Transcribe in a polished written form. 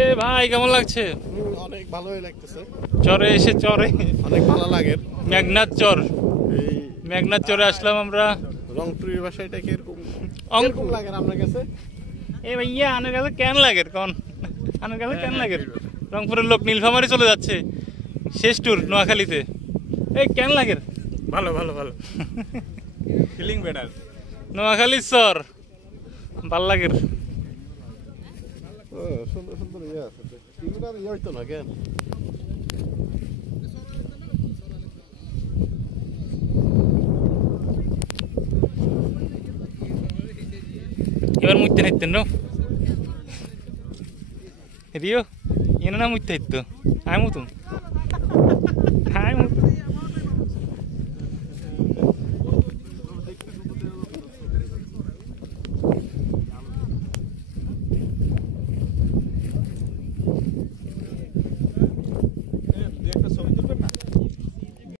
এ ভাই কেমন লাগছে? অনেক ভালোই লাগতেছে। চরে এসে চরে অনেক ভালো লাগে। মেঘনাথ চর, এই মেঘনাথ চরে আসলাম আমরা। রংপুরের ভাষাটা কিরকম অঙ্ক লাগে আপনার কাছে? এ ভাইয়া আনের কাছে কেন লাগে কোন? আনের কাছে কেন লাগে? রংপুরের লোক নীলফামারী চলে যাচ্ছে, শেষ ট্যুর নোয়াখালীতে। এই কেন লাগে? ভালো ভালো ভালো ফিলিং বেটার। নোয়াখালী চর ভাল লাগে। সুন্দর সুন্দর ইয়ে আছে, এগুলো আর ইয়ে হইতো না কেন? এবার মুইতে নিতেন নো রিও এনে না মুইতে নিত আমি মতন